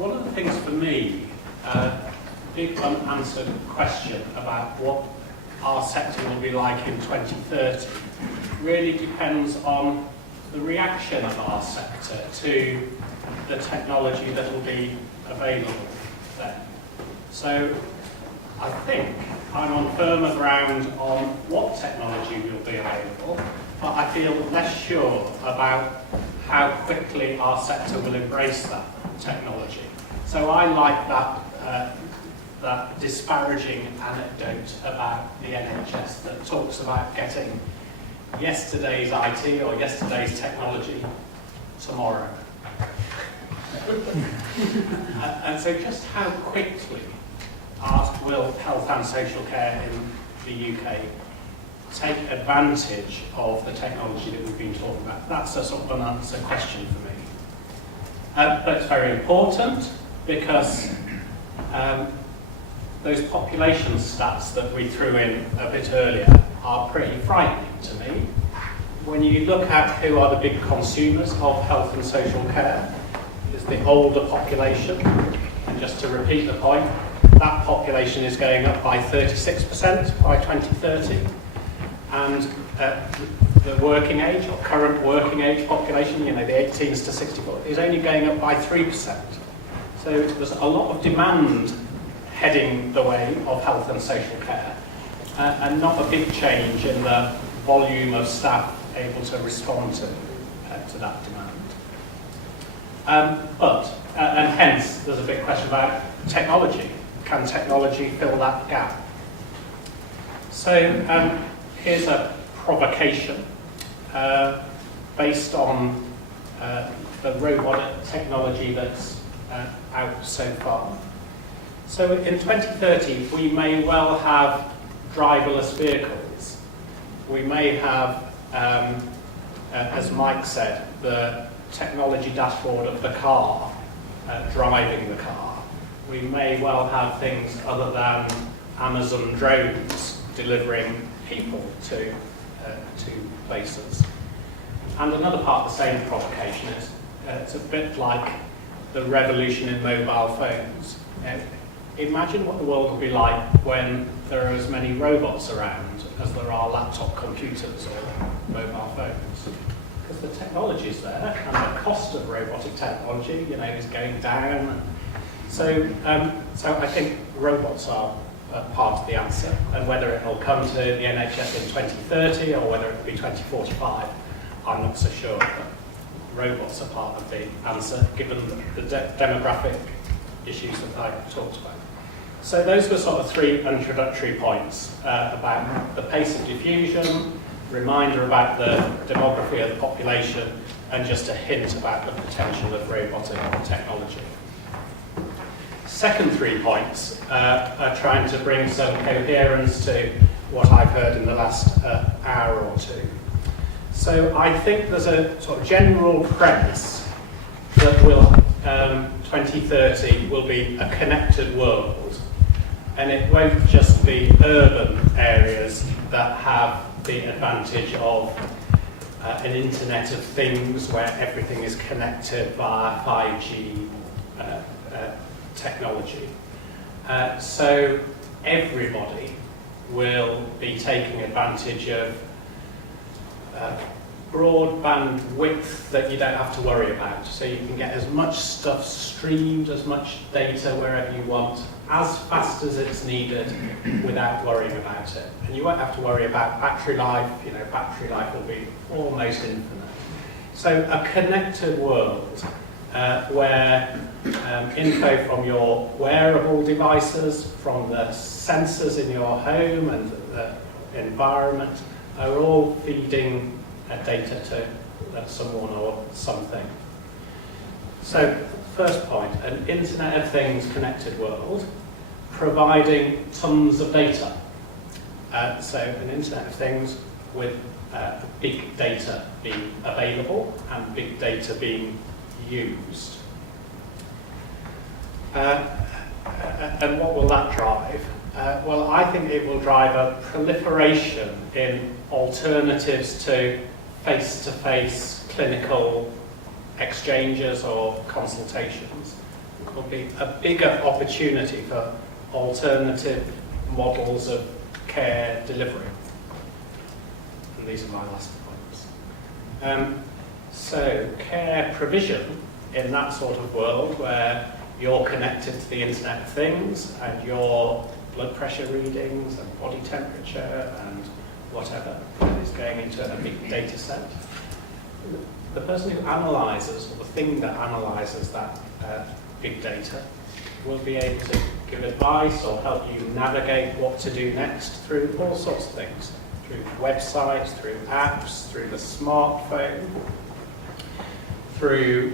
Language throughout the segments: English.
one of the things for me, big unanswered question about what our sector will be like in 2030 really depends on the reaction of our sector to the technology that will be available then. So I think I'm on firmer ground on what technology will be available, but I feel less sure about how quickly our sector will embrace that technology. So I like that disparaging anecdote about the NHS that talks about getting yesterday's IT or yesterday's technology tomorrow. And so just how quickly will health and social care in the UK take advantage of the technology that we've been talking about? That's a sort of an answer question for me. But it's very important because those population stats that we threw in a bit earlier are pretty frightening to me. When you look at who are the big consumers of health and social care, it's the older population. And just to repeat the point, that population is going up by 36% by 2030. And the working age, or current working age population, the 18s to 64, is only going up by 3%. So there's a lot of demand heading the way of health and social care, and not a big change in the volume of staff able to respond to that demand. And hence, there's a big question about technology. Can technology fill that gap? So here's a provocation based on the robotic technology that's out so far. So in 2030, we may well have driverless vehicles. We may have, as Mike said, the technology dashboard of the car driving the car. We may well have things other than Amazon drones delivering people to places. And another part of the same provocation is it's a bit like the revolution in mobile phones. Imagine what the world will be like when there are as many robots around as there are laptop computers or mobile phones. Because the technology is there, and the cost of robotic technology, is going down. So I think robots are part of the answer, and whether it will come to the NHS in 2030 or whether it will be 2045, I'm not so sure. But robots are part of the answer, given the demographic issues that I talked about. So those were sort of three introductory points about the pace of diffusion, reminder about the demography of the population, and just a hint about the potential of robotic technology. Second 3 points are trying to bring some coherence to what I've heard in the last hour or two. So I think there's a sort of general premise that 2030 will be a connected world, and it won't just be urban areas that have the advantage of an Internet of Things where everything is connected via 5G technology. So everybody will be taking advantage of broadband width that you don't have to worry about. So you can get as much stuff streamed, as much data wherever you want, as fast as it's needed without worrying about it. And you won't have to worry about battery life. Battery life will be almost infinite. So a connected world where info from your wearable devices, from the sensors in your home and the environment are all feeding data to someone or something. So first point, an Internet of Things connected world providing tons of data. So an Internet of Things with big data being available and big data being used. And what will that drive? Well, I think it will drive a proliferation in alternatives to face-to-face clinical exchanges or consultations. will be a bigger opportunity for alternative models of care delivery. And these are my last points. So care provision in that sort of world where you're connected to the Internet of Things and your blood pressure readings and body temperature and whatever is going into a big data set. The person who analyses, or the thing that analyses that big data, will be able to give advice or help you navigate what to do next through all sorts of things, through websites, through apps, through the smartphone, through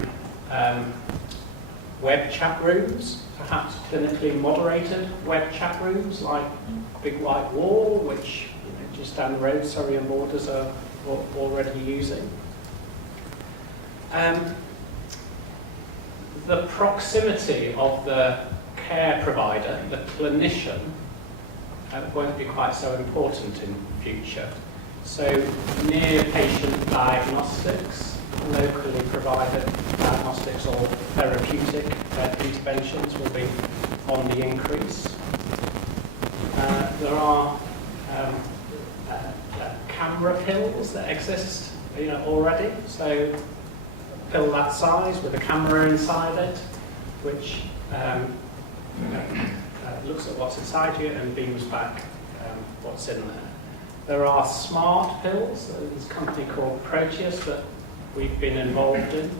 web chat rooms, perhaps clinically moderated web chat rooms like Big White Wall, which just down the road Surrey and Borders are already using. The proximity of the care provider, the clinician, won't be quite so important in future. So near patient diagnostics, locally provided diagnostics or therapeutic interventions will be on the increase. There are camera pills that exist already. So a pill that size with a camera inside it, which looks at what's inside you and beams back what's in there. There are smart pills. There's a company called Proteus that we've been involved in,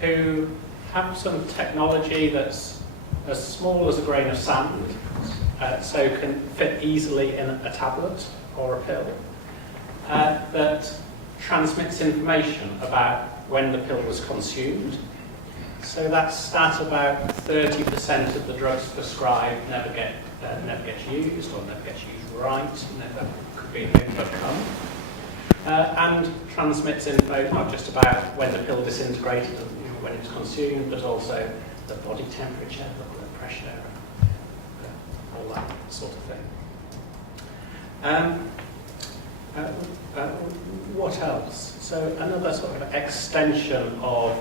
who have some technology that's as small as a grain of sand, so can fit easily in a tablet or a pill, that transmits information about when the pill was consumed. So that's about 30% of the drugs prescribed never gets used or never gets used right, never could be overcome. And transmits info not just about when the pill disintegrated and when it was consumed, but also the body temperature, the blood pressure, all that sort of thing. What else? So another sort of extension of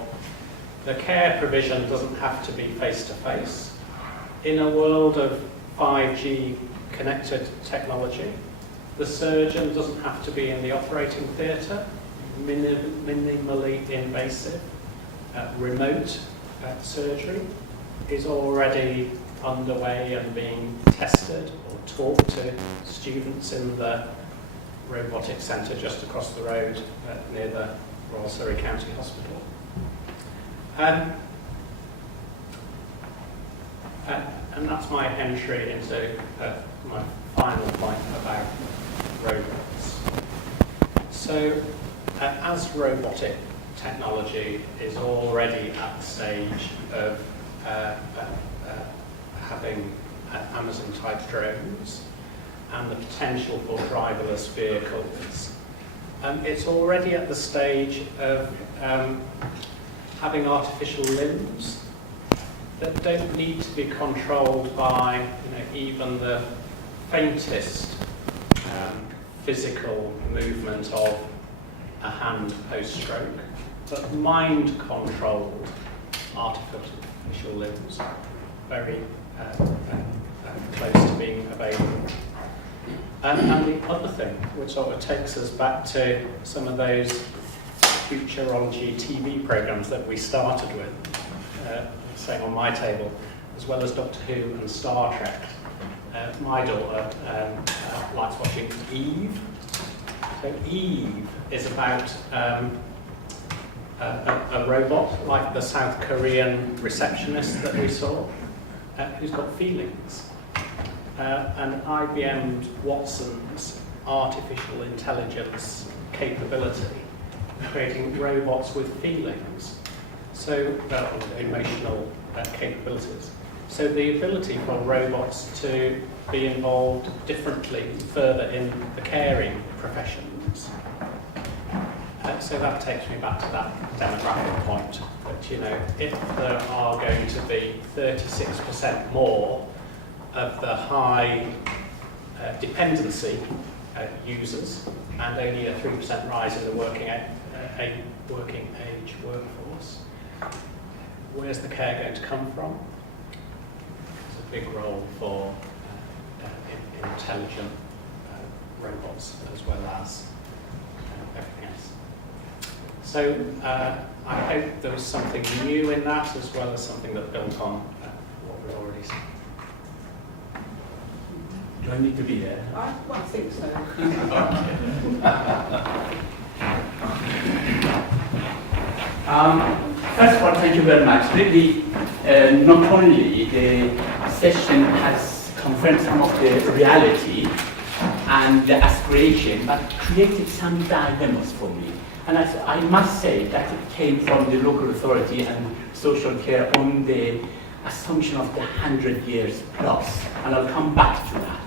the care provision doesn't have to be face-to-face. In a world of 5G connected technology, the surgeon doesn't have to be in the operating theatre. Minimally invasive, remote surgery is already underway and being tested or taught to students in the robotics centre just across the road near the Royal Surrey County Hospital. And that's my entry into my final point about robots. So, as robotic technology is already at the stage of having Amazon-type drones and the potential for driverless vehicles, it's already at the stage of having artificial limbs that don't need to be controlled by even the faintest physical movement of a hand post-stroke, but mind-controlled artificial limbs, very close to being available. And the other thing, which sort of takes us back to some of those futurology TV programs that we started with, saying on my table, as well as Doctor Who and Star Trek. My daughter likes watching Eve. So Eve is about a robot like the South Korean receptionist that we saw, who's got feelings. And IBM's Watson's artificial intelligence capability, creating robots with feelings, so emotional capabilities. So the ability for robots to be involved differently further in the caring professions. So that takes me back to that demographic point, that if there are going to be 36% more of the high dependency users and only a 3% rise in the working age workforce, where's the care going to come from? It's a big role for intelligent robots as well as everything else. So I hope there was something new in that as well as something that built on what we've already seen. Do I need to be there? I think so. First of all, thank you very much. Really, not only the session has confirmed some of the reality and the aspiration, but created some dilemmas for me. And I must say that it came from the local authority and social care on the assumption of the 100 years plus, and I'll come back to that.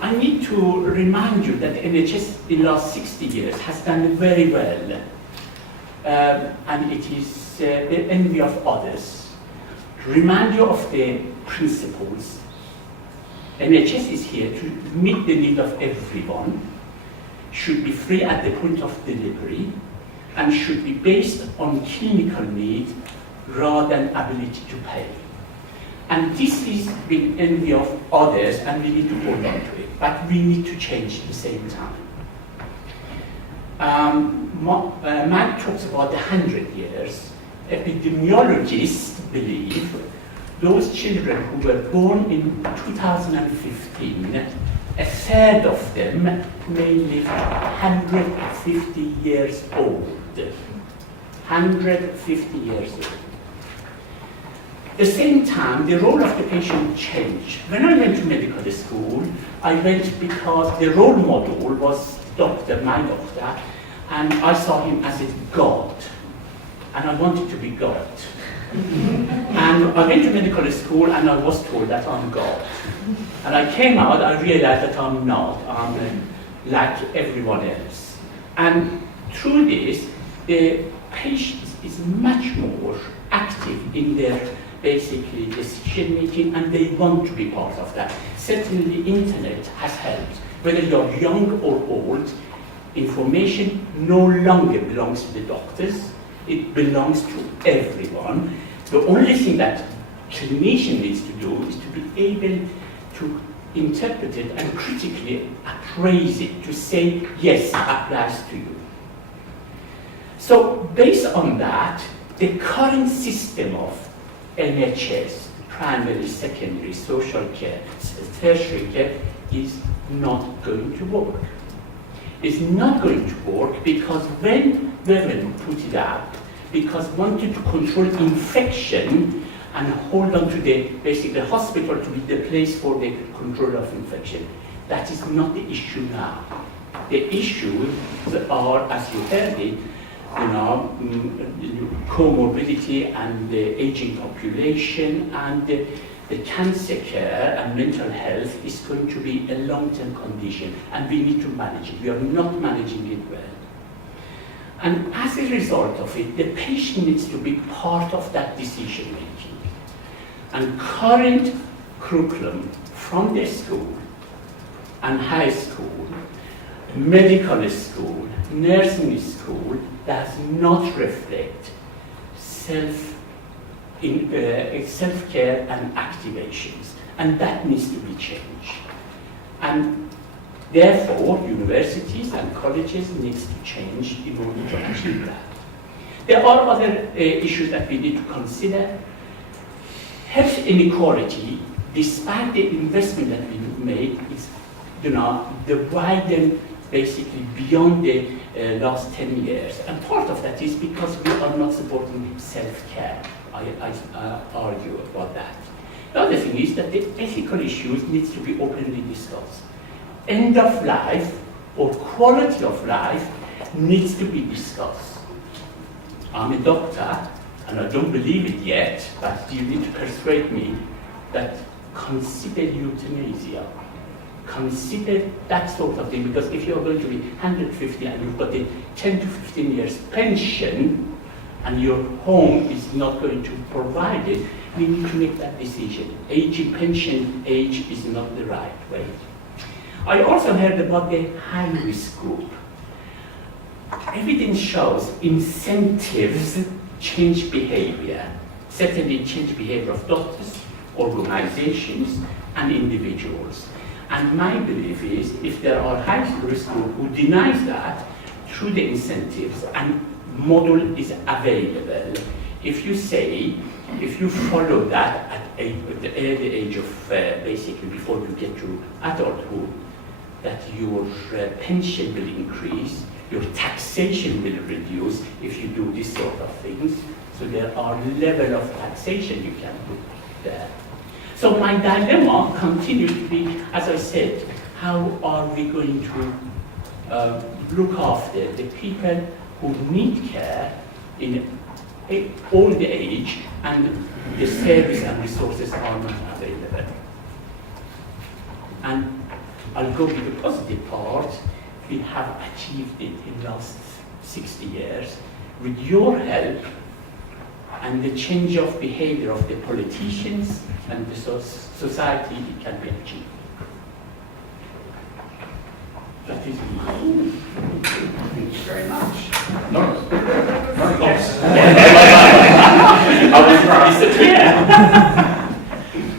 I need to remind you that the NHS in the last 60 years has done very well, and it is the envy of others. Remind you of the principles. NHS is here to meet the need of everyone, should be free at the point of delivery, and should be based on clinical need rather than ability to pay. And this is the envy of others, and we need to hold on to it, but we need to change at the same time. Matt talks about the 100 years. Epidemiologists believe those children who were born in 2015, a third of them may live 150 years old. 150 years old. At the same time, the role of the patient changed. When I went to medical school, I went because the role model was my doctor, and I saw him as a god, and I wanted to be God. And I went to medical school, and I was told that I'm God. And I came out, I realized that I'm not. I'm like everyone else. And through this, the patient is much more active in their basically decision making, and they want to be part of that. Certainly the internet has helped. Whether you're young or old, information no longer belongs to the doctors, it belongs to everyone. The only thing that clinician needs to do is to be able to interpret it and critically appraise it, to say, yes, it applies to you. So based on that, the current system of NHS, primary, secondary, social care, tertiary care, is not going to work. It's not going to work because when women put it up, because wanted to control infection and hold on to the hospital to be the place for the control of infection. That is not the issue now. The issues are, as you heard it, comorbidity and the aging population, and the cancer care and mental health is going to be a long-term condition, and we need to manage it. We are not managing it well. And as a result of it, the patient needs to be part of that decision making. And current curriculum from the school and high school, medical school, nursing school, does not reflect self-care and activations, and that needs to be changed. And therefore, universities and colleges need to change in order to achieve that. There are other issues that we need to consider. Health inequality, despite the investment that we made, is divided basically beyond the last 10 years. And part of that is because we are not supporting self-care. I argue about that. The other thing is that the ethical issues need to be openly discussed. End of life or quality of life needs to be discussed. I'm a doctor, and I don't believe it yet, but you need to persuade me that consider euthanasia. Consider that sort of thing, because if you're going to be 150 and you've got a 10 to 15 years pension and your home is not going to provide it, we need to make that decision. Pension age is not the right way. I also heard about the high-risk group. evidence shows incentives change behavior, certainly change behavior of doctors, organizations, and individuals. And my belief is if there are high-risk groups who denies that through the incentives and model is available, if you say, if you follow that at the early age of basically before you get to adulthood, that your pension will increase, your taxation will reduce if you do this sort of things. So there are level of taxation you can put there. So my dilemma continues to be, as I said, how are we going to look after the people who need care in old age and the service and resources are not available. And I'll go with the positive part. We have achieved it in the last 60 years. With your help and the change of behavior of the politicians and the society, it can be achieved. That is mine. Thank you very much.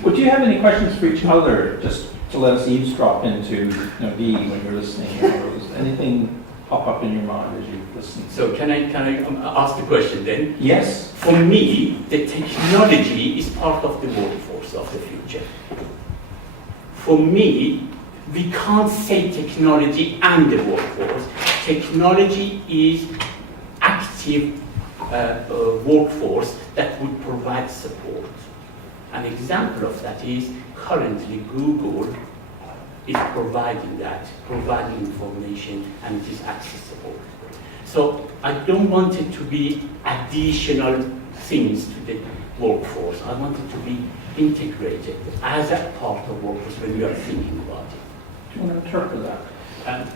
Would you have any questions for each other, just to let us eavesdrop into, Guy, when you're listening? Anything pop up in your mind as you listen? So can I ask the question then? Yes. For me, the technology is part of the workforce of the future. For me, we can't say technology and the workforce. Technology is active workforce that would provide support. An example of that is currently Google is providing that, providing information, and it is accessible. So I don't want it to be additional things to the workforce. I want it to be integrated as a part of workforce when we are thinking about it. Do you want to interpret that?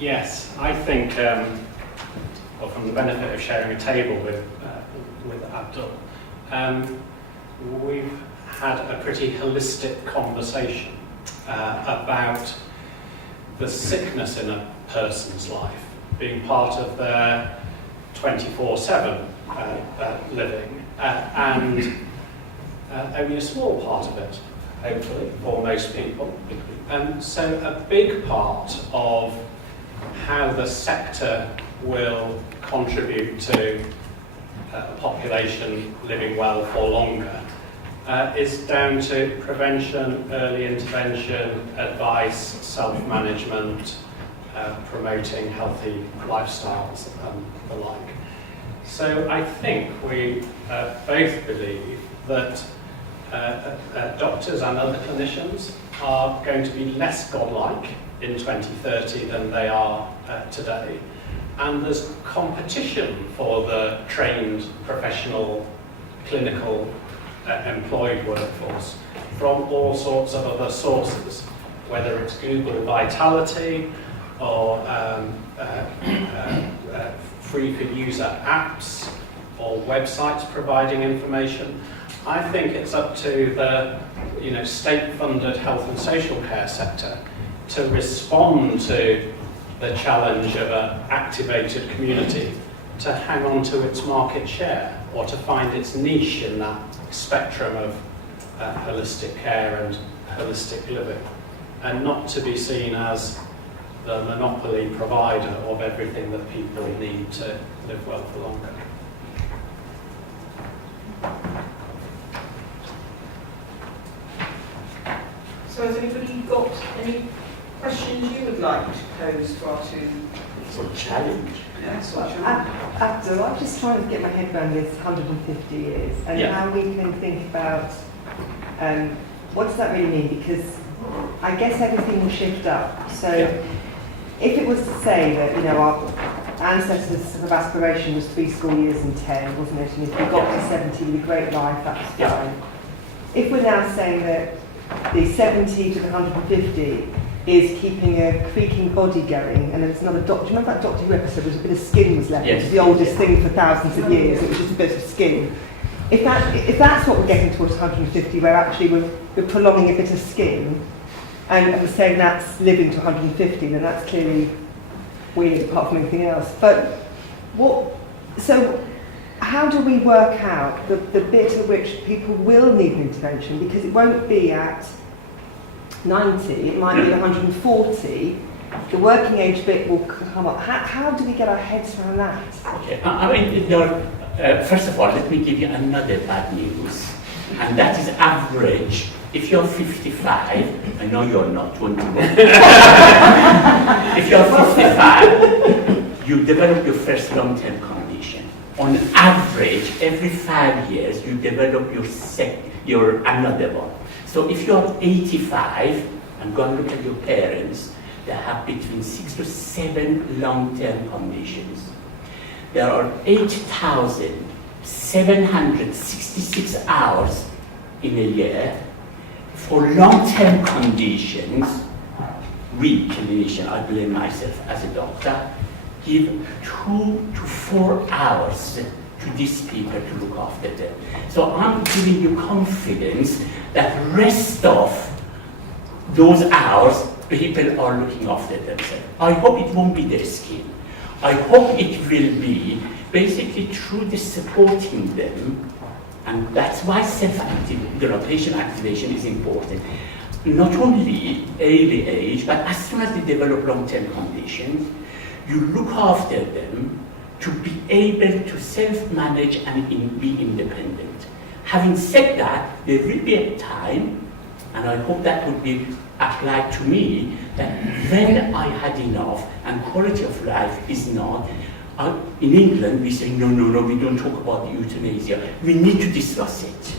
Yes, I think, well, from the benefit of sharing a table with Abdul, we've had a pretty holistic conversation about the sickness in a person's life being part of their 24/7 living, and only a small part of it, hopefully, for most people. So a big part of how the sector will contribute to a population living well for longer is down to prevention, early intervention, advice, self-management, promoting healthy lifestyles and the like. So I think we both believe that doctors and other clinicians are going to be less godlike in 2030 than they are today. And there's competition for the trained, professional, clinical, employed workforce from all sorts of other sources, whether it's Google Vitality or free-for-user apps or websites providing information. I think it's up to the state-funded health and social care sector to respond to the challenge of an activated community to hang on to its market share or to find its niche in that spectrum of holistic care and holistic living, and not to be seen as the monopoly provider of everything that people need to live well for longer. So has anybody got any questions you would like to pose to our two? It's a challenge. Yes, Abdul, I'm just trying to get my head around this 150 years and how we can think about what does that really mean, because I guess everything will shift up. So if it was to say that our ancestors' sort of aspiration was 3 school years and 10, wasn't it? And if we got to 70 with a great life, that was fine. If we're now saying that the 70 to the 150 is keeping a creaking body going, and it's another doctor. Do you remember that Doctor Who episode? There was a bit of skin was left. Yes. It was the oldest thing for thousands of years. It was just a bit of skin. If that's what we're getting towards 150, where actually we're prolonging a bit of skin, and we're saying that's living to 150, then that's clearly weird apart from anything else. But so how do we work out the bit at which people will need an intervention? Because it won't be at 90, it might be 140. The working age bit will come up. How do we get our heads around that? Okay, first of all, let me give you another bad news, and that is average. If you're 55, I know you're not 21. If you're 55, you develop your first long-term condition. On average, every 5 years, you develop your another one. So if you're 85, and go and look at your parents, they have between 6 to 7 long-term conditions. There are 8,766 hours in a year for long-term conditions. We clinicians, I blame myself as a doctor, give 2 to 4 hours to these people to look after them. So I'm giving you confidence that rest of those hours, people are looking after themselves. I hope it won't be their skin. I hope it will be basically through the supporting them, and that's why patient activation is important. Not only early age, but as soon as they develop long-term conditions, you look after them to be able to self-manage and be independent. Having said that, there will be a time, and I hope that would be applied to me, that when I had enough and quality of life is not, in England we say, no, we don't talk about euthanasia. We need to discuss it.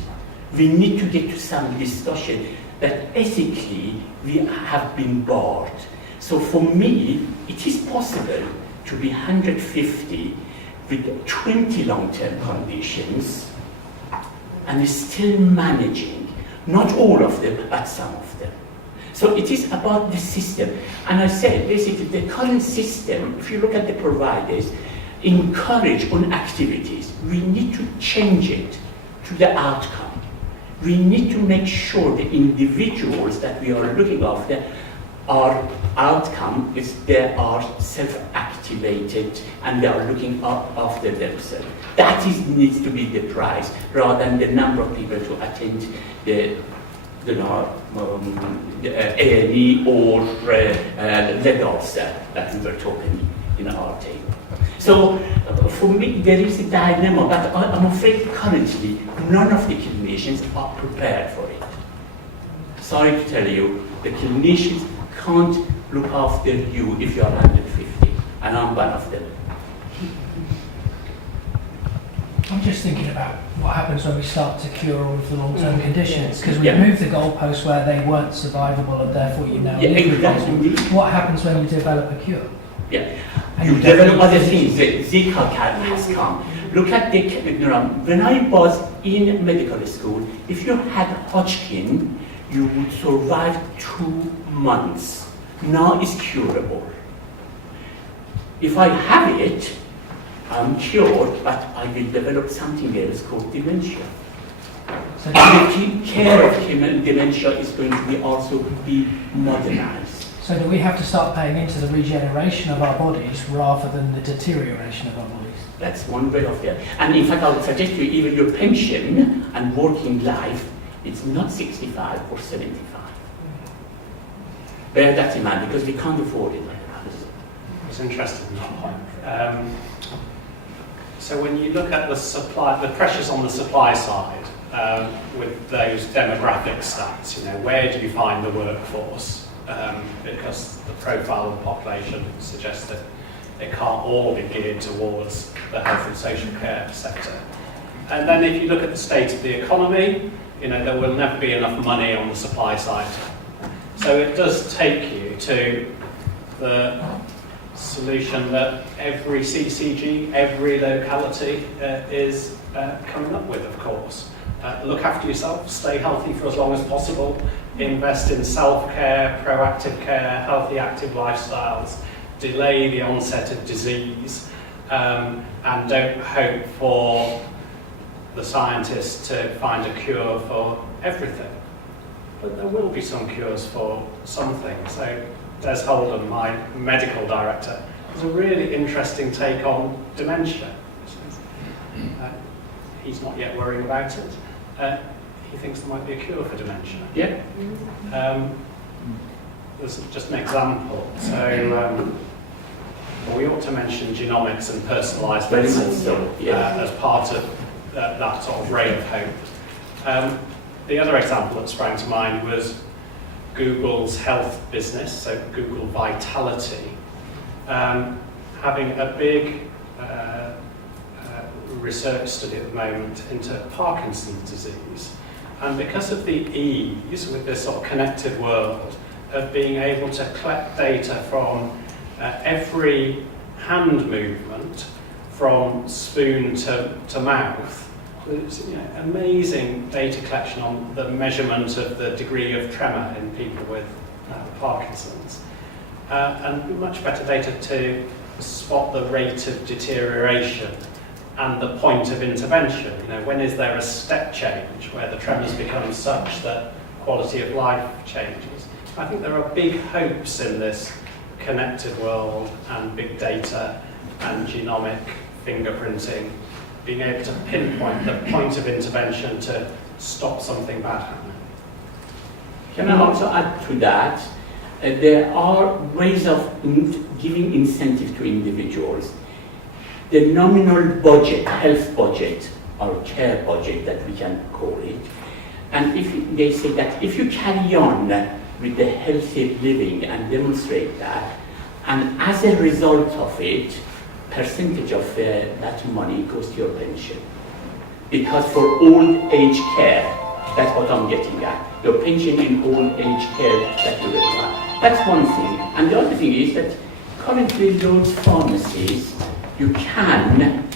We need to get to some discussion that ethically we have been barred. So for me, it is possible to be 150 with 20 long-term conditions and still managing, not all of them, but some of them. So it is about the system. And I said, basically, the current system, if you look at the providers, encourage on activities. We need to change it to the outcome. We need to make sure the individuals that we are looking after, our outcome is they are self-activated and they are looking after themselves. That needs to be the price, rather than the number of people to attend the A&E or leg ulcer that we were talking in our table. So for me, there is a dilemma, but I'm afraid currently none of the clinicians are prepared for it. Sorry to tell you, the clinicians can't look after you if you're 150, and I'm one of them. I'm just thinking about what happens when we start to cure all of the long-term conditions, because we moved the goalposts where they weren't survivable and therefore you know exactly. What happens when you develop a cure? Yeah, you develop other things. The Zika has come. Look at the, when I was in medical school, if you had Hodgkin, you would survive 2 months. Now it's curable. If I have it, I'm cured, but I will develop something else called dementia. So the care of dementia is going to be also be modernized. So do we have to start paying into the regeneration of our bodies rather than the deterioration of our bodies? That's one way of it. And in fact, I would suggest to you, even your pension and working life, it's not 65 or 75. Bear that in mind, because we can't afford it. It's interesting, that point. So when you look at the supply, the pressures on the supply side, with those demographic stats, where do you find the workforce? Because the profile of the population suggests that it can't all be geared towards the health and social care sector. And then if you look at the state of the economy, there will never be enough money on the supply side. So it does take you to the solution that every CCG, every locality is coming up with, of course. Look after yourself, stay healthy for as long as possible, invest in self-care, proactive care, healthy active lifestyles, delay the onset of disease, and don't hope for the scientists to find a cure for everything. But there will be some cures for some things. So Des Holden, my medical director, has a really interesting take on dementia. He's not yet worrying about it. He thinks there might be a cure for dementia. Yeah. There's just an example. So we ought to mention genomics and personalised Very much medicine so, yeah. as part of that sort of ray of hope. The other example that sprang to mind was Google's health business, so Google Vitality, having a big research study at the moment into Parkinson's disease. And because of the ease with this sort of connected world of being able to collect data from every hand movement from spoon to mouth, it's, amazing data collection on the measurement of the degree of tremor in people with Parkinson's. And much better data to spot the rate of deterioration and the point of intervention. When is there a step change where the tremors become such that quality of life changes? I think there are big hopes in this connected world and big data and genomic fingerprinting, being able to pinpoint the point of intervention to stop something bad happening. Can I also add to that? There are ways of giving incentive to individuals. The nominal budget, health budget, or care budget that we can call it, and if they say that if you carry on with the healthy living and demonstrate that, and as a result of it, percentage of that money goes to your pension. Because for old age care, that's what I'm getting at. Your pension in old age care that you require. That's one thing. And the other thing is that currently those pharmacies, you can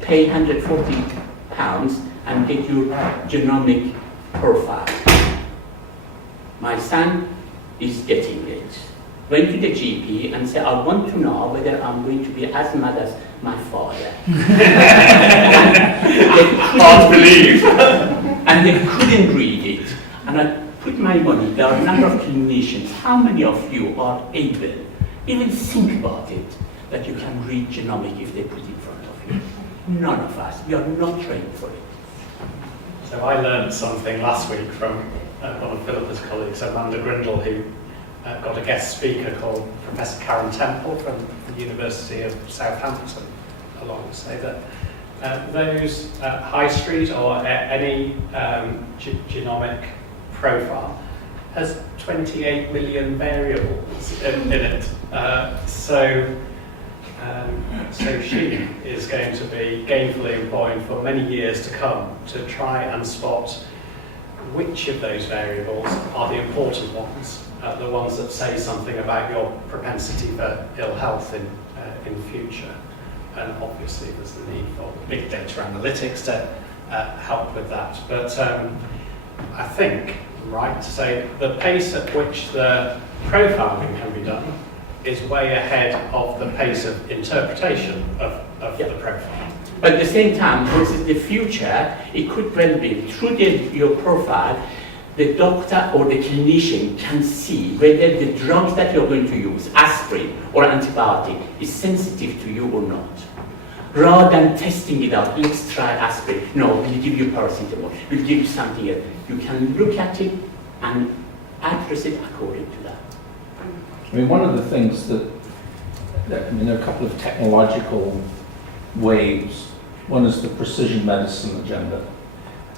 pay £140 and get your genomic profile. My son is getting it. Went to the GP and said, I want to know whether I'm going to be as mad as my father. Can't believe. And they couldn't read it. And I put my money, there are a number of clinicians. How many of you are able, even think about it, that you can read genomic if they put it in front of you? None of us. We are not trained for it. So I learned something last week from one of Philippa's colleagues, Amanda Grindle, who got a guest speaker called Professor Karen Temple from the University of Southampton along to say that those high street or any genomic profile has 28 million variables in it. So she is going to be gainfully employed for many years to come to try and spot which of those variables are the important ones, the ones that say something about your propensity for ill health in future. And obviously there's the need for big data analytics to help with that. But I think, right, to say the pace at which the profiling can be done is way ahead of the pace of interpretation of the profile. But at the same time, versus the future, it could well be through your profile, the doctor or the clinician can see whether the drugs that you're going to use, aspirin or antibiotic, is sensitive to you or not. Rather than testing it out, let's try aspirin. No, we'll give you paracetamol, we'll give you something else. You can look at it and address it according to that. I mean, one of the things there are a couple of technological waves. One is the precision medicine agenda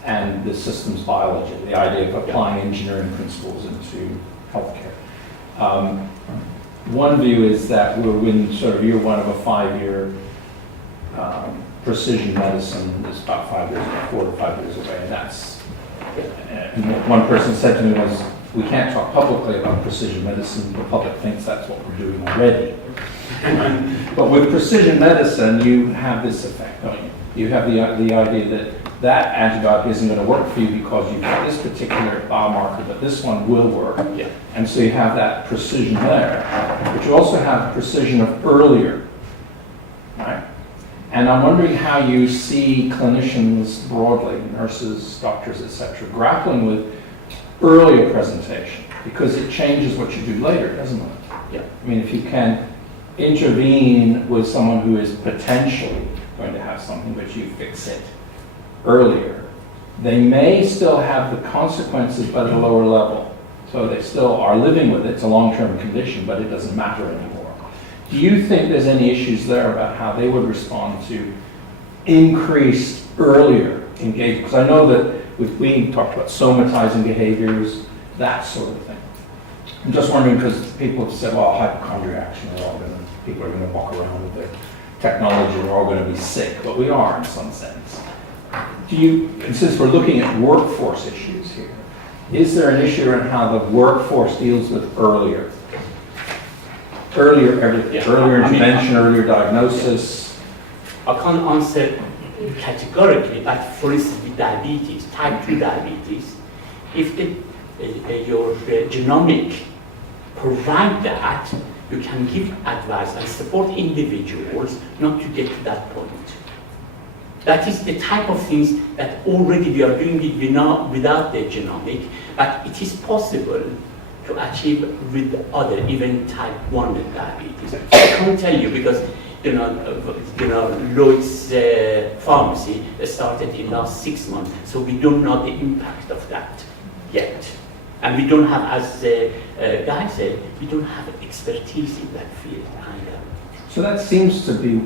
and the systems biology, the idea of applying engineering principles into healthcare. One view is that we're in sort of year one of a 5-year precision medicine is about 5 years, 4 to 5 years away, and that's. And what one person said to me was, we can't talk publicly about precision medicine. The public thinks that's what we're doing already. But with precision medicine, you have this effect, don't you? You have the idea that antibiotic isn't going to work for you because you've got this particular biomarker, but this one will work. Yeah. And so you have that precision there. But you also have precision of earlier, right? And I'm wondering how you see clinicians broadly, nurses, doctors, etc., grappling with earlier presentation, because it changes what you do later, doesn't it? Yeah. I mean, if you can intervene with someone who is potentially going to have something, but you fix it earlier, they may still have the consequences but at a lower level. So they still are living with it. It's a long-term condition, but it doesn't matter anymore. Do you think there's any issues there about how they would respond to increased earlier engagement? Because I know that we talked about somatizing behaviors, that sort of thing. I'm just wondering, because people have said, well, hypochondriacs, people are going to walk around with their technology, we're all going to be sick, but we are in some sense. Do you, and since we're looking at workforce issues here, is there an issue in how the workforce deals with earlier everything, earlier intervention, earlier diagnosis? I can't answer categorically, but for instance, with diabetes, type 2 diabetes, if your genomic provide that, you can give advice and support individuals not to get to that point. That is the type of things that already we are doing it without the genomic, but it is possible to achieve with other, even type 1 diabetes. I can't tell you because Lloyd's pharmacy started in the last 6 months, so we don't know the impact of that yet. And we don't have, as Guy said, we don't have expertise in that field either. So that seems to be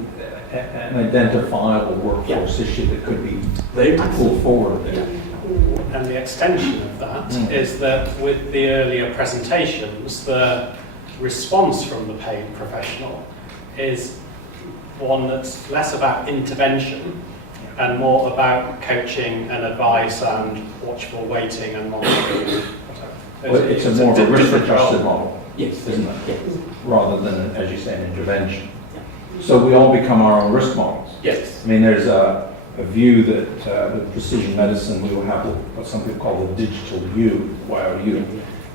an identifiable workforce issue that could be very much pulled forward there. And the extension of that is that with the earlier presentations, the response from the paid professional is one that's less about intervention and more about coaching and advice and watchful waiting and monitoring. But it's a more of a risk-adjusted model, yes, isn't it? Yes. Rather than, as you say, an intervention. So we all become our own risk models. Yes. I mean, there's a view that with precision medicine, we will have what some people call the digital you, YOU.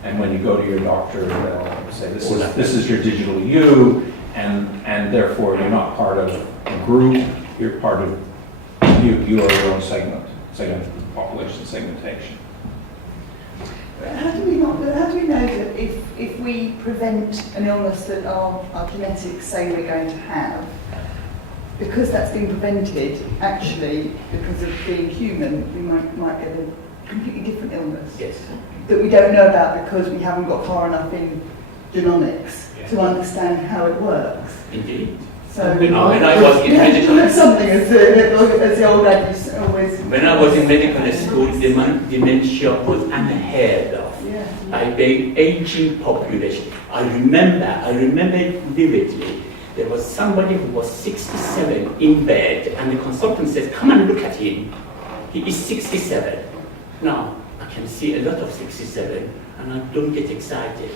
And when you go to your doctor, they'll say, this is your digital you, and therefore you're not part of a group, you're part of you. You are your own segment, population segmentation. How do we know that if we prevent an illness that our genetics say we're going to have, because that's been prevented, actually, because of being human, we might get a completely different illness? Yes. That we don't know about because we haven't got far enough in genomics to understand how it works. Indeed. So when I was in medical something as the old adage always. When I was in medical school, dementia was unheard of by the aging population. I remember vividly. There was somebody who was 67 in bed, and the consultant says, "Come and look at him. He is 67." Now I can see a lot of 67, and I don't get excited.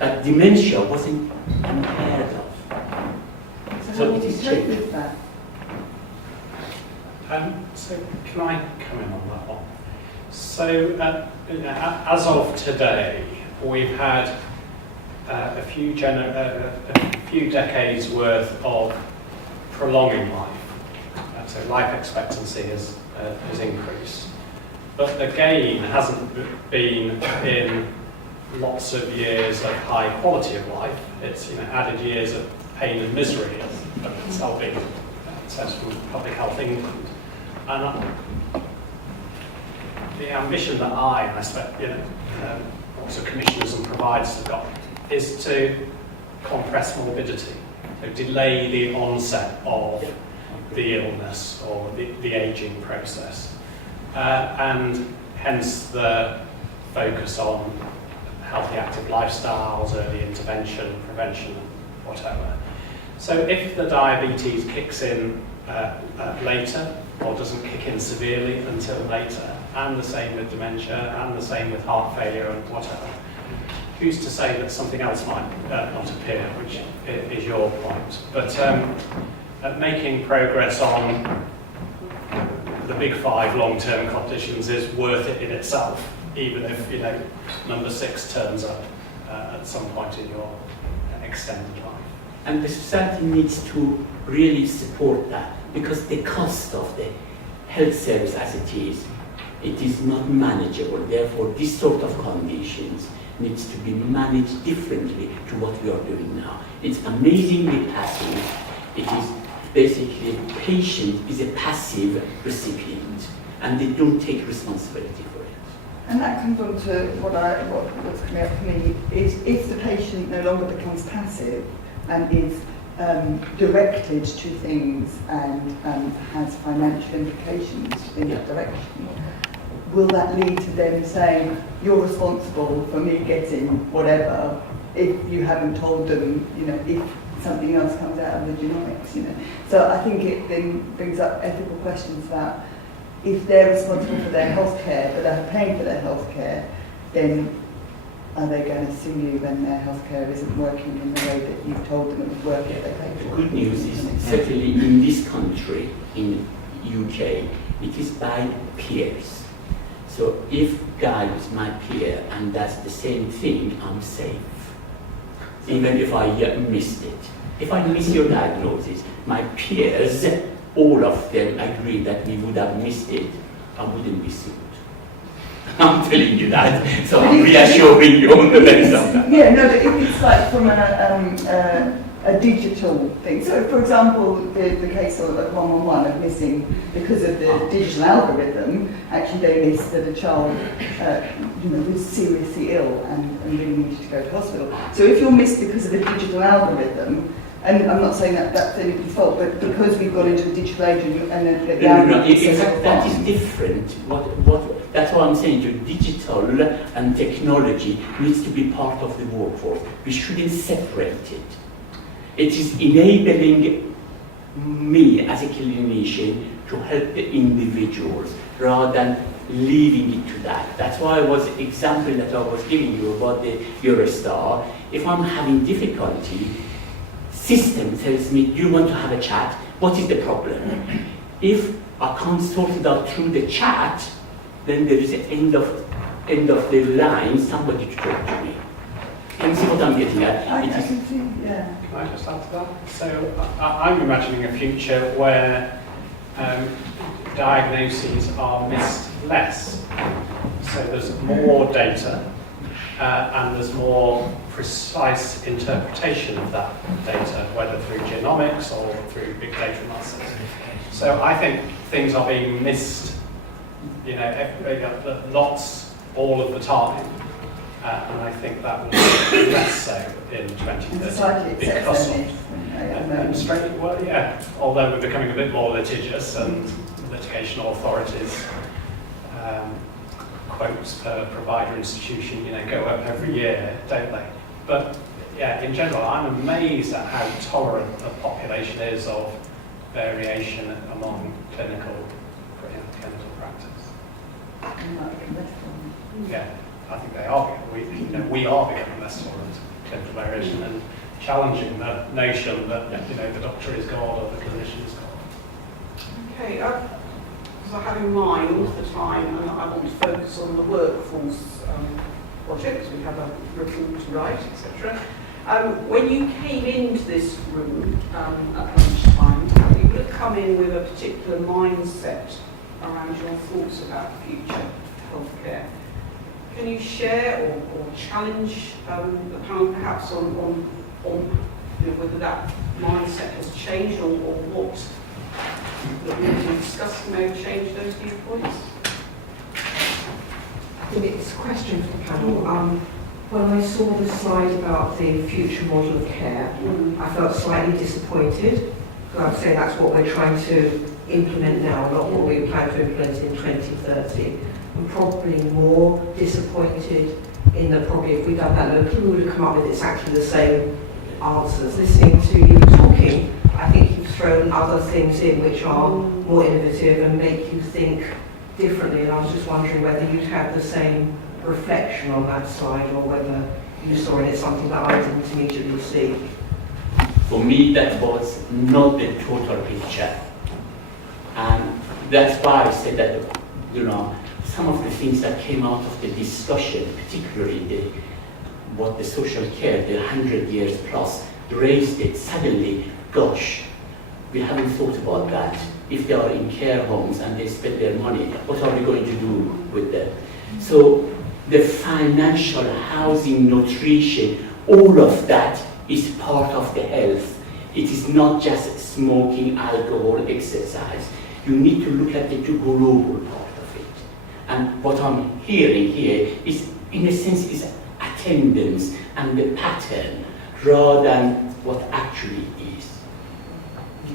But dementia wasn't unheard of. So it is changed. With that? So can I come in on that one? So as of today, we've had a few decades worth of prolonging life. So life expectancy has increased. But the gain hasn't been in lots of years of high quality of life. It's added years of pain and misery, as it's helping, says from Public Health England. And the ambition that I expect, also commissioners and providers have got, is to compress morbidity, to delay the onset of the illness or the aging process. And hence the focus on healthy active lifestyles, early intervention, prevention, whatever. So if the diabetes kicks in later, or doesn't kick in severely until later, and the same with dementia, and the same with heart failure and whatever, who's to say that something else might not appear, which is your point. But making progress on the big 5 long-term conditions is worth it in itself, even if number 6 turns up at some point in your extended life. And the society needs to really support that, because the cost of the health service as it is not manageable. Therefore, this sort of conditions needs to be managed differently to what we are doing now. It's amazingly passive. It is basically patient is a passive recipient, and they don't take responsibility for it. And that comes on to what's coming up for me, is if the patient no longer becomes passive and is directed to things and has financial implications in that direction, will that lead to them saying, you're responsible for me getting whatever, if you haven't told them, if something else comes out of the genomics, So I think it then brings up ethical questions about if they're responsible for their healthcare, but they're paying for their healthcare, then are they going to sue you when their healthcare isn't working in the way that you've told them it would work if they pay for it? The good news is certainly in this country, in UK, it is by peers. So if Guy is my peer and does the same thing, I'm safe. Even if I missed it. If I miss your diagnosis, my peers, all of them agree that we would have missed it, I wouldn't be sued. I'm telling you that, so I'm reassuring you on the basis of that. Yeah, no, but if it's like from a digital thing. So, for example, the case of 111 of missing because of the digital algorithm, actually they missed that a child, was seriously ill and really needed to go to hospital. So if you're missed because of a digital algorithm, and I'm not saying that that's anybody's fault, but because we've got into a digital age and the algorithm that is different. That's what I'm saying. Your digital and technology needs to be part of the workforce. We shouldn't separate it. It is enabling me as a clinician to help the individuals rather than leaving it to that. That's why I was example that I was giving you about the Eurostar. If I'm having difficulty, system tells me, you want to have a chat, what is the problem? If I can't sort it out through the chat, then there is an end of the line, somebody to talk to me. Can you see what I'm getting at? I can see, yeah. Can I just add to that? So I'm imagining a future where diagnoses are missed less. So there's more data and there's more precise interpretation of that data, whether through genomics or through big data analysis. So I think things are being missed, lots all of the time. And I think that will be less so in 2030 because of, although we're becoming a bit more litigious and litigational authorities quotes per provider institution, go up every year, don't they? But yeah, in general, I'm amazed at how tolerant the population is of variation among clinical practice. Yeah. I think they are. We are becoming less tolerant of clinical variation and challenging the notion that the doctor is God or the clinician is God. Okay, because I have in mind the time, and I want to focus on the workforce project. We have a report to write, etc. When you came into this room at lunchtime, you would have come in with a particular mindset around your thoughts about the future of healthcare. Can you share or challenge the panel perhaps on whether that mindset has changed or what that we've discussed may have changed those viewpoints? I think it's a question for the panel. When I saw the slide about the future model of care, I felt slightly disappointed. I'd say that's what we're trying to implement now, not what we plan to implement in 2030. I'm probably more disappointed in that probably if we'd done that locally, we would have come up with exactly the same answers. Listening to you talking, I think you've thrown other things in which are more innovative and make you think differently. And I was just wondering whether you'd have the same reflection on that side or whether you saw in it something that I didn't immediately see. For me, that was not the total picture. And that's why I said that, some of the things that came out of the discussion, particularly what the social care, the 100 years plus, raised it suddenly, gosh, we haven't thought about that. If they are in care homes and they spend their money, what are we going to do with them? So the financial, housing, nutrition, all of that is part of the health. It is not just smoking, alcohol, exercise. You need to look at the global part of it. And what I'm hearing here is, in a sense, is attendance and the pattern rather than what actually is.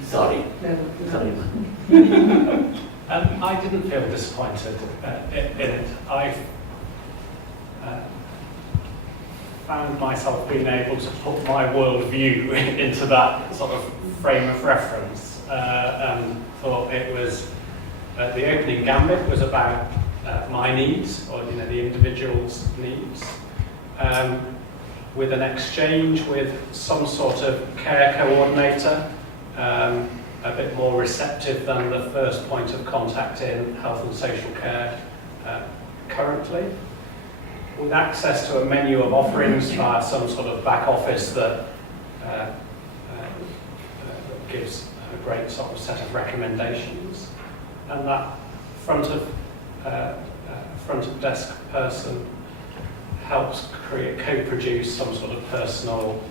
Sorry. Sorry. I didn't feel disappointed in it. I've found myself being able to put my worldview into that sort of frame of reference, and thought it was the opening gambit was about my needs, or the individual's needs, with an exchange with some sort of care coordinator, a bit more receptive than the first point of contact in health and social care currently, with access to a menu of offerings via some sort of back office that gives a great sort of set of recommendations, and that front of desk person helps co-produce some sort of personal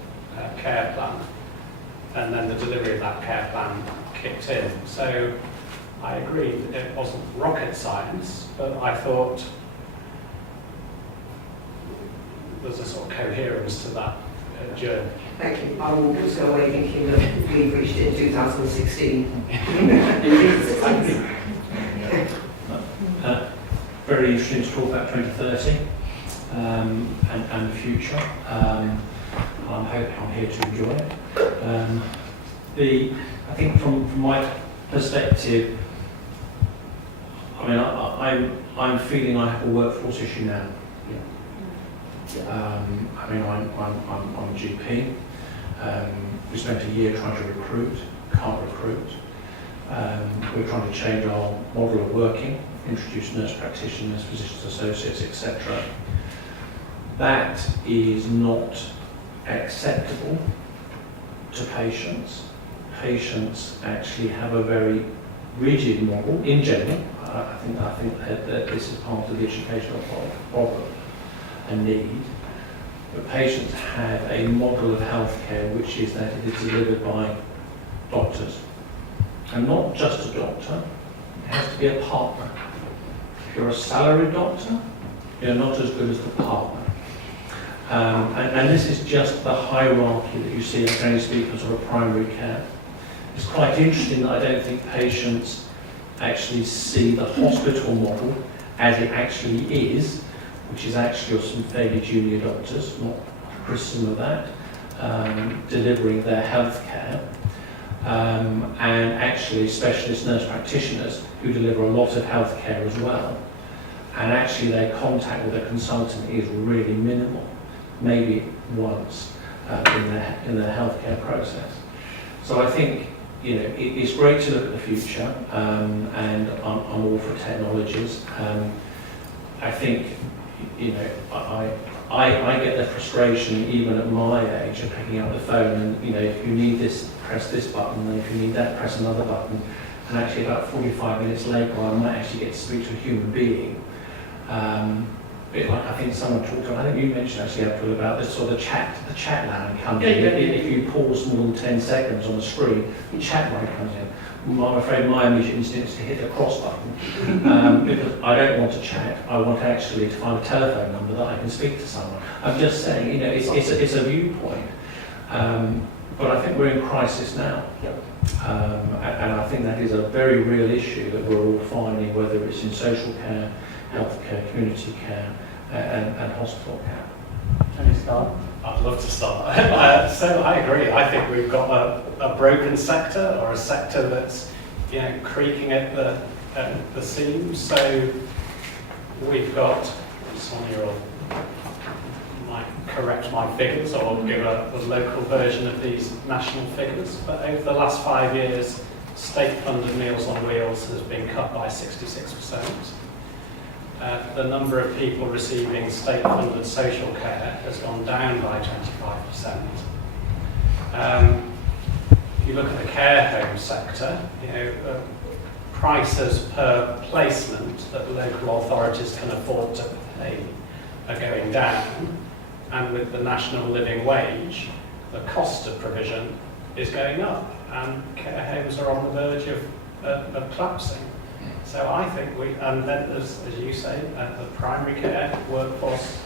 care plan, and then the delivery of that care plan kicked in. So I agree it wasn't rocket science, but I thought there's a sort of coherence to that journey. Thank you. I will just go away thinking that we've reached it in 2016. Very interesting to talk about 2030 and the future. I'm hoping I'm here to enjoy it. I think from my perspective, I mean, I'm feeling I have a workforce issue now. I mean, I'm a GP. We spent a year trying to recruit, can't recruit. We're trying to change our model of working, introduce nurse practitioners, physicians associates, etc. That is not acceptable to patients. Patients actually have a very rigid model in general. I think that this is part of the educational problem and need. But patients have a model of healthcare which is that it is delivered by doctors. And not just a doctor, it has to be a partner. If you're a salaried doctor, you're not as good as the partner. And this is just the hierarchy that you see, I can only speak for sort of primary care. It's quite interesting that I don't think patients actually see the hospital model as it actually is, which is actually some fairly junior doctors, not criticism of that, delivering their health care, and actually specialist nurse practitioners who deliver a lot of health care as well. And actually their contact with a consultant is really minimal, maybe once in their healthcare process. So I think it's great to look at the future, and I'm all for technologies. I think I get the frustration even at my age of picking up the phone and if you need this, press this button, and if you need that, press another button. And actually about 45 minutes later I might actually get to speak to a human being. Bit like I think someone talked about, I think you mentioned actually Abdul, about this sort of the chat line comes in. If you pause more than 10 seconds on the screen, the chat line comes in. I'm afraid my immediate instinct is to hit the cross button because I don't want to chat. I want actually to find a telephone number that I can speak to someone. I'm just saying, it's a viewpoint, but I think we're in crisis now, and I think that is a very real issue that we're all finding, whether it's in social care, healthcare, community care, and hospital care. Can you start? I'd love to start. So I agree. I think we've got a broken sector, or a sector that's creaking at the seams. So we've got, Sonia might correct my figures or give a local version of these national figures, but over the last 5 years, state-funded Meals on Wheels has been cut by 66%. The number of people receiving state-funded social care has gone down by 25%. If you look at the care home sector, prices per placement that local authorities can afford to pay are going down, and with the national living wage, the cost of provision is going up, and care homes are on the verge of collapsing. So I think and then there's, as you say, the primary care workforce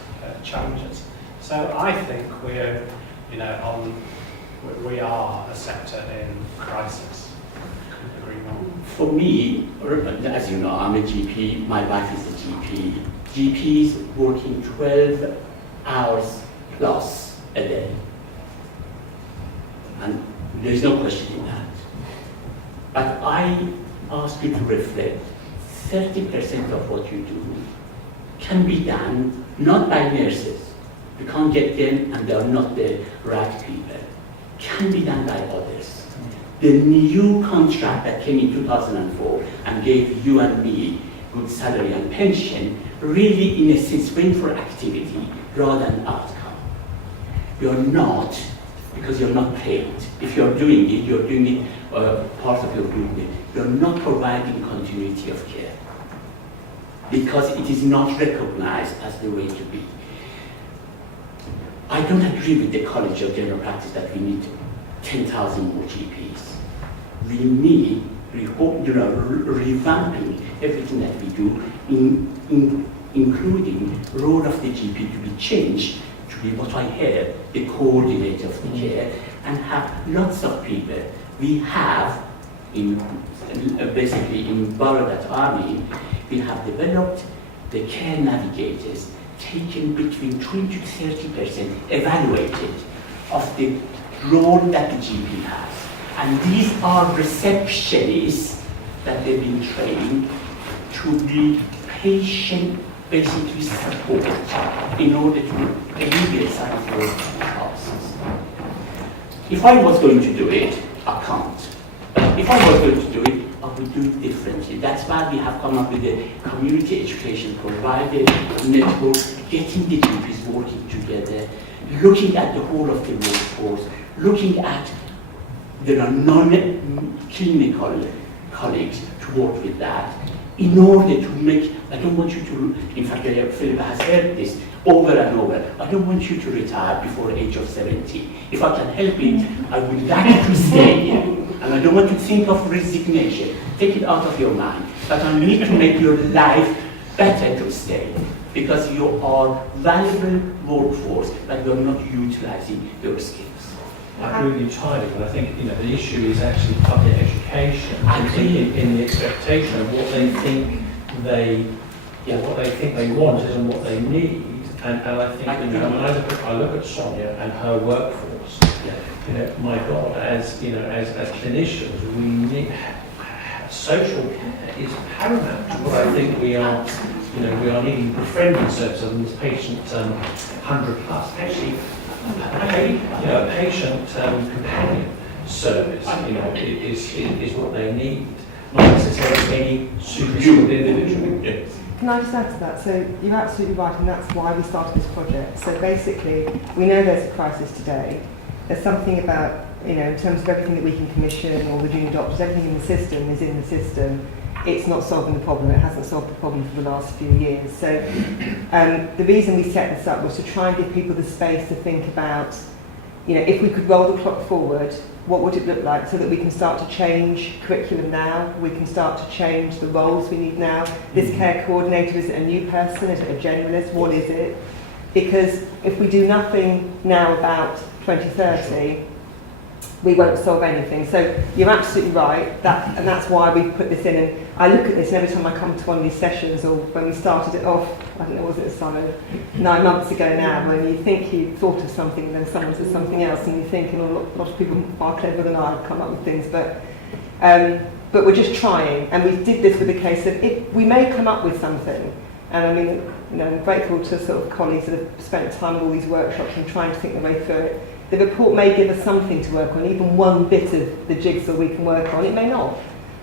challenges. So I think we're, we are a sector in crisis. Couldn't agree more. For me, as you know, I'm a GP, my wife is a GP. GPs working 12 hours plus a day. And there's no question in that. But I ask you to reflect, 30% of what you do can be done not by nurses. You can't get them and they're not the right people. Can be done by others. The new contract that came in 2004 and gave you and me good salary and pension really, in a sense, went for activity rather than outcome. You're not, because you're not paid. If you're doing it, you're doing it part of your duty. You're not providing continuity of care because it is not recognized as the way to be. I don't agree with the College of General Practice that we need 10,000 more GPs. We need revamping everything that we do, including the role of the GP to be changed to be what I heard, the coordinator of the care, and have lots of people. We have, basically in borough that I'm in, we have developed the care navigators, taken between 20 to 30% evaluated of the role that the GP has. And these are receptionists that they've been trained to be patient, basically support in order to alleviate some of those tasks. If I was going to do it, I can't. But if I was going to do it, I would do it differently. That's why we have come up with the community education provider network, getting the GPs working together, looking at the whole of the workforce, looking at there are non-clinical colleagues to work with that in order to make, I don't want you to, in fact, Philip has heard this over and over, I don't want you to retire before the age of 70. If I can help it, I would like you to stay here. And I don't want you to think of resignation. Take it out of your mind. But I need to make your life better to stay because you are valuable workforce, but you're not utilizing your skills. I agree with you entirely, but I think the issue is actually public education in the expectation of what they think they want and what they need. And I think when I look at Sonia and her workforce, my God, as clinicians, we need social care is paramount to what I think we are needing befriending services and this patient 100 plus. Actually, a patient companion service, is what they need, not necessarily any super individual. Can I just add to that? So you're absolutely right, and that's why we started this project. So basically, we know there's a crisis today. There's something about, in terms of everything that we can commission or the junior doctors, everything in the system is in the system. It's not solving the problem. It hasn't solved the problem for the last few years. So the reason we set this up was to try and give people the space to think about, if we could roll the clock forward, what would it look like so that we can start to change curriculum now, we can start to change the roles we need now. This care coordinator, is it a new person, is it a generalist, what is it? Because if we do nothing now about 2030, we won't solve anything. So you're absolutely right, and that's why we've put this in. And I look at this, and every time I come to one of these sessions, or when we started it off, I don't know, was it 9 months ago now, when you think you thought of something, and then someone says something else, and you're thinking, a lot of people far cleverer than I have come up with things, but we're just trying. And we did this with the case of, we may come up with something, and I mean, I'm grateful to sort of colleagues that have spent time on all these workshops and trying to think their way through it. The report may give us something to work on, even one bit of the jigsaw we can work on, it may not.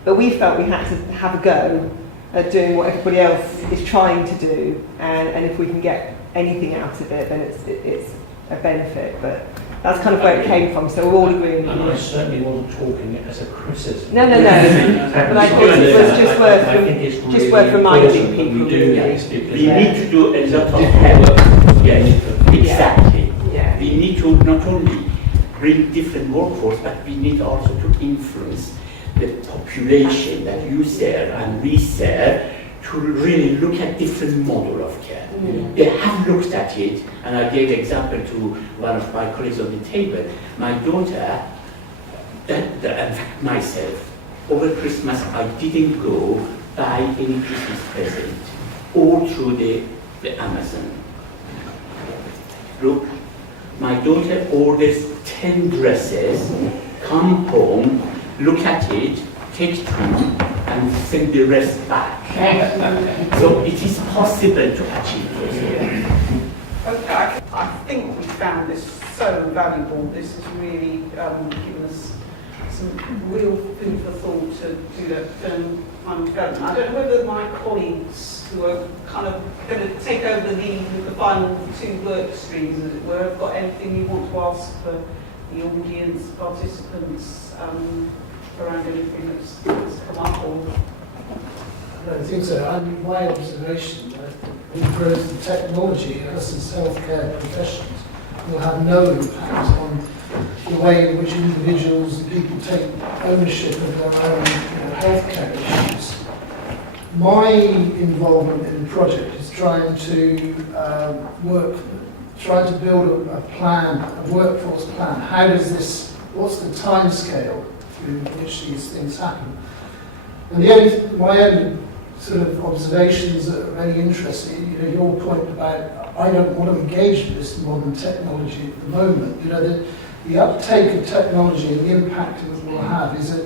But we felt we had to have a go at doing what everybody else is trying to do, and if we can get anything out of it, then it's a benefit. But That's kind of where it came from, so we're all agreeing with And I you. certainly wasn't talking it as a criticism. No. But I thought it was just worth reminding people. We really. need to do a lot of work. Yes, exactly. Yeah. We need to not only bring different workforce, but we need also to influence the population that use there and lives there to really look at different model of care. They have looked at it, and I gave example to one of my colleagues on the table. My daughter, and in fact myself, over Christmas I didn't go buy any Christmas present, all through the Amazon. Look, my daughter orders 10 dresses, come home, look at it, take 2, and send the rest back. So it is possible to achieve this. Okay, I think we found this so valuable. This has really given us some real food for thought to do that time development. I don't know whether my colleagues who are kind of going to take over the final 2 work streams, as it were, have got anything you want to ask for the audience, participants, around anything that's come up or... I don't think so. My observation that with growth in technology, us as healthcare professionals will have no impact on the way in which individuals and people take ownership of their own healthcare issues. My involvement in the project is trying to build a plan, a workforce plan. How does this, what's the time scale in which these things happen? And my own sort of observations that are very interesting, your point about I don't want to engage with this modern technology at the moment. The uptake of technology and the impact it will have is a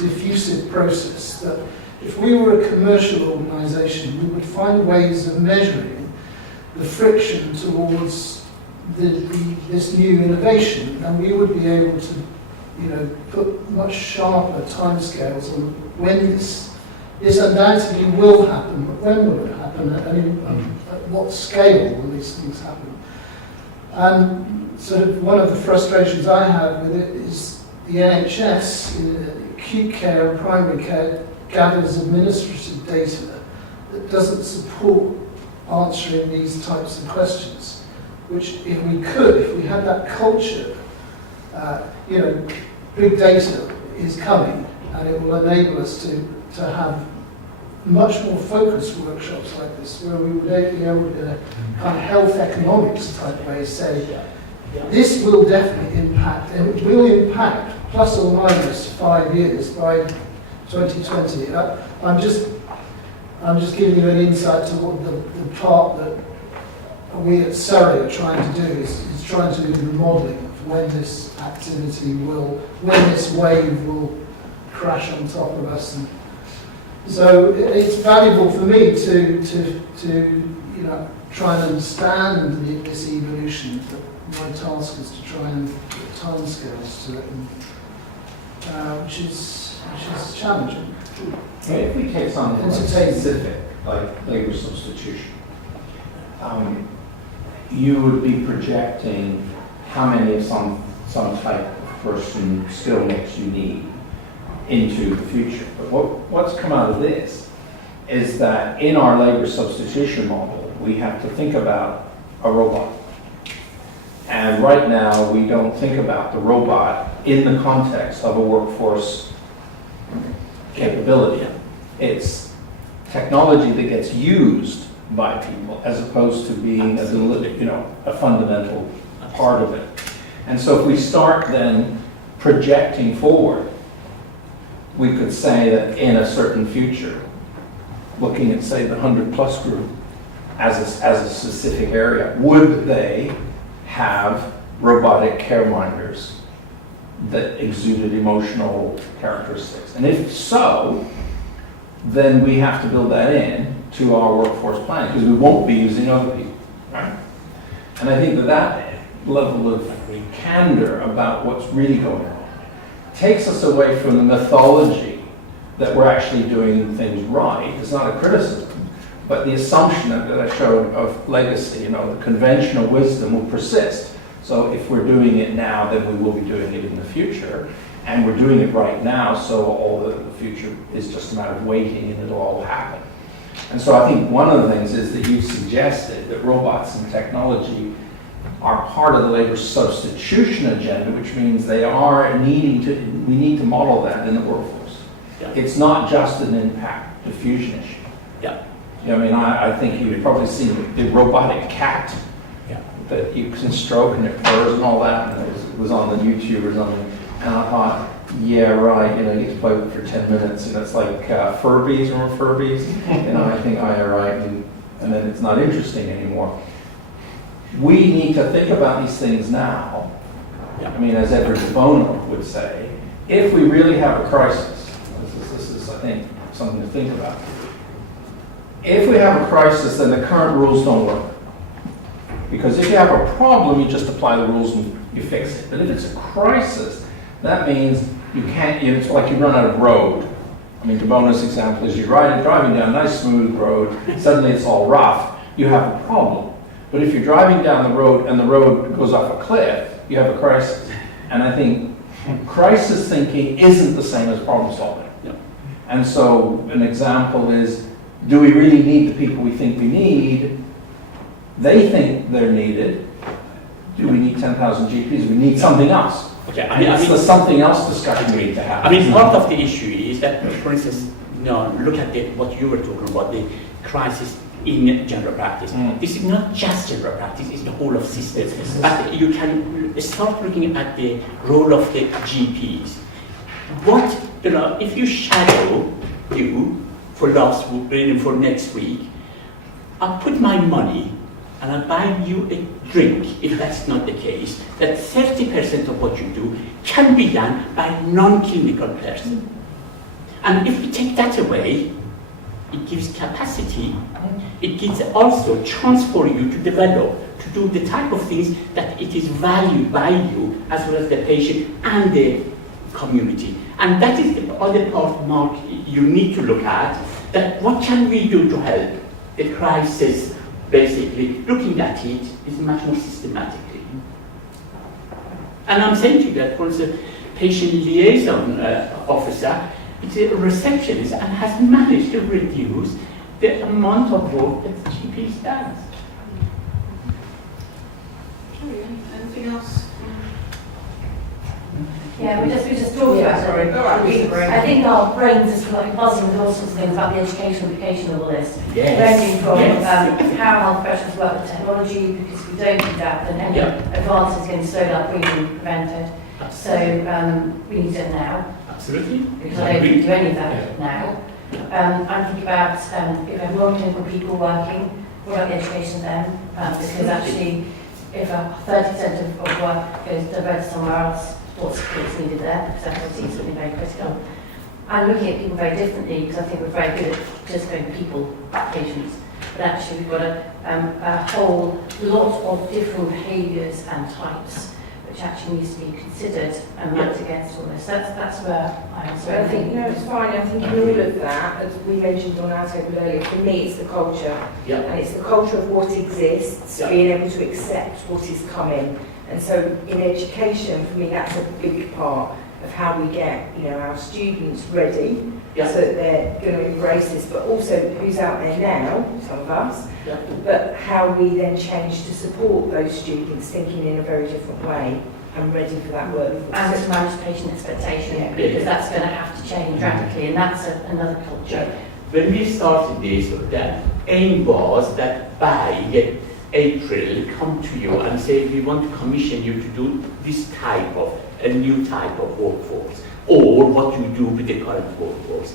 diffusive process that if we were a commercial organisation, we would find ways of measuring the friction towards this new innovation, and we would be able to put much sharper timescales on when this undoubtedly will happen, but when will it happen, and at what scale will these things happen? And sort of one of the frustrations I have with it is the NHS, in acute care and primary care, gathers administrative data that doesn't support answering these types of questions, which if we had that culture, big data is coming, and it will enable us to have much more focused workshops like this, where we would be able to, in a kind of health economics type way, say, this will definitely impact, and it will impact plus or minus 5 years by 2020. I'm just giving you an insight to what the part that we at Surrey are trying to do is trying to do the modelling of when this activity when this wave will crash on top of us. And so it's valuable for me to try and understand this evolution. But my task is to try and put timescales to it, which is challenging. If we take something specific, like labour substitution, you would be projecting how many of some type of person skill mix you need into the future. But what's come out of this is that in our labour substitution model, we have to think about a robot. And right now, we don't think about the robot in the context of a workforce capability. It's technology that gets used by people as opposed to being a fundamental part of it. And so if we start then projecting forward, we could say that in a certain future, looking at, say, the 100+ group as a specific area, would they have robotic careminders that exuded emotional characteristics? And if so, then we have to build that in to our workforce plan, because we won't be using other people, right? And I think that level of candor about what's really going on takes us away from the mythology that we're actually doing things right. It's not a criticism, but the assumption that I showed of legacy, the conventional wisdom will persist. So if we're doing it now, then we will be doing it in the future. And we're doing it right now, so all the future is just a matter of waiting and it'll all happen. And so I think one of the things is that you've suggested that robots and technology are part of the labor substitution agenda, which means they are needing to, we need to model that in the workforce. Yeah. It's not just an impact diffusion issue. Yeah. You know, I mean, I think you've probably seen the robotic cat that you can stroke and it purrs and all that, and it was on the YouTube or something. And I thought, yeah, right, you know, you get to play with it for 10 minutes, and it's like Furbies, remember Furbies? You know, I think, oh, yeah, right, and then it's not interesting anymore. We need to think about these things now. I mean, as Edward de Bono would say, if we really have a crisis, this is, I think, something to think about. If we have a crisis, then the current rules don't work. Because if you have a problem, you just apply the rules and you fix it. But if it's a crisis, that means you can't, it's like you run out of road. I mean, de Bono's example is you're driving down a nice smooth road, suddenly it's all rough, you have a problem. But if you're driving down the road and the road goes off a cliff, you have a crisis. And I think crisis thinking isn't the same as problem solving. And so an example is, do we really need the people we think we need? They think they're needed. Do we need 10,000 GPs? We need something else. Okay, It's the something else discussion we need to have. I mean, part of the issue is that, for instance, look at what you were talking about, the crisis in general practice. This is not just general practice, it's the whole of systems. But you can start looking at the role of the GPs. If you shadow you for next week, I'll put my money and I'll buy you a drink, if that's not the case, that 30% of what you do can be done by a non-clinical person. And if we take that away, it gives capacity, it gives also chance for you to develop, to do the type of things that it is valued by you, as well as the patient and the community. And that is the other part, Mark, you need to look at, that what can we do to help the crisis. Basically, looking at it is much more systematically. And I'm saying to you that, for instance, patient liaison officer is a receptionist and has managed to reduce the amount of work that the GP does. Anything else? Yeah, we just talked about it. I think our brains are sort of like buzzing with all sorts of things about the educational implication of all this. Ranging from how health professionals work with technology, because if we don't do that, then any advance is going to slow down, being prevented. So we need it now. Absolutely. Because I don't think we do any of that now. I'm thinking about if we have non-clinical people working, what about the education of them? Because actually, if 30% of work goes diverted somewhere else, what support is needed there, because that obviously is something very critical. I'm looking at people very differently, because I think we're very good at just going people, patients, but actually we've got a whole lot of different behaviours and types, which actually needs to be considered and mapped against all this. That's where I'm So I think, it's fine. I think in all of that, as we mentioned on our table earlier, for me it's the culture. And it's the culture of what exists, being able to accept what is coming. And so in education, for me, that's a big part of how we get, our students ready, so that they're going to embrace this, but also who's out there now, some of us, but how we then change to support those students thinking in a very different way and ready for that workforce. And to manage patient expectation, because that's going to have to change radically, and that's another culture. When we started this, the aim was that by April, come to you and say, we want to commission you to do this type of, a new type of workforce, or what you do with the current workforce.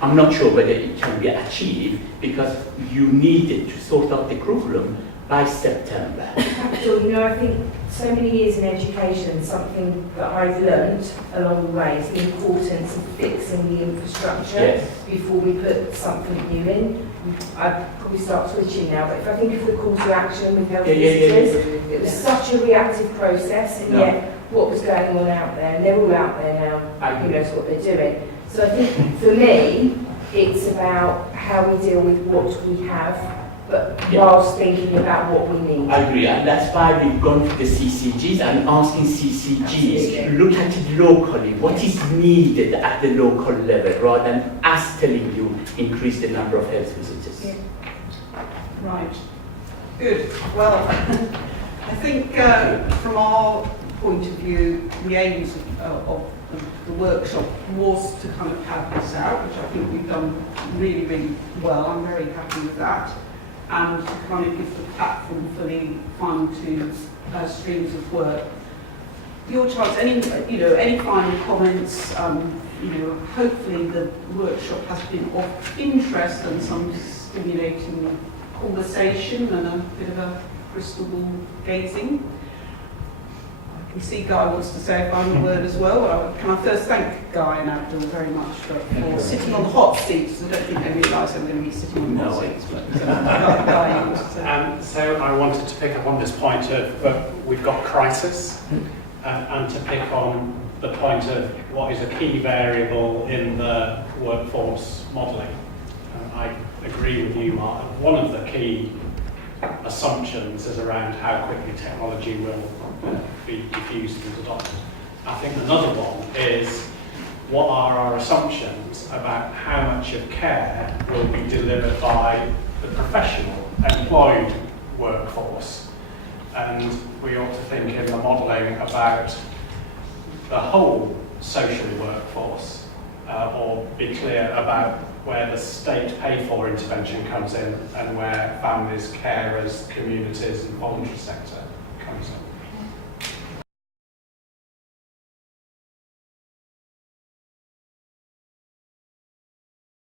I'm not sure whether it can be achieved, because you needed to sort out the curriculum by September. Abdol, I think so many years in education, something that I've learned along the way is the importance of fixing the infrastructure before we put something new in. I'd probably start switching now, but if I think of the call to action with health visitors, it was such a reactive process, and yet what was going on out there, and they're all out there now, who knows what they're doing. So I think for me, it's about how we deal with what we have but Yeah. whilst thinking about what we need. I agree, and that's why we've gone to the CCGs and asking CCGs to Absolutely. look at it locally, what is needed at the local level, rather than us telling you increase the number of health visitors. Yeah. Right. Good. Well, I think from our point of view, the aims of the workshop was to kind of pad this out, which I think we've done really, really well. I'm very happy with that. And to kind of give the platform for the fine-tuned streams of work. Your chance, any final comments, hopefully the workshop has been of interest and some stimulating conversation and a bit of a crystal ball gazing. I can see Guy wants to say a final word as well. Can I first thank Guy and Abdol very much for sitting on the hot seats. I don't think they realised they were going to be sitting on the hot seats. But Guy, you wanted to say. So I wanted to pick up on this point of we've got crisis, and to pick on the point of what is a key variable in the workforce modelling. I agree with you, Mark. One of the key assumptions is around how quickly technology will be diffused and adopted. I think another one is what are our assumptions about how much of care will be delivered by the professional, employed workforce. And we ought to think in the modelling about the whole social workforce, or be clear about where the state pay-for intervention comes in and where families, carers, communities and voluntary sector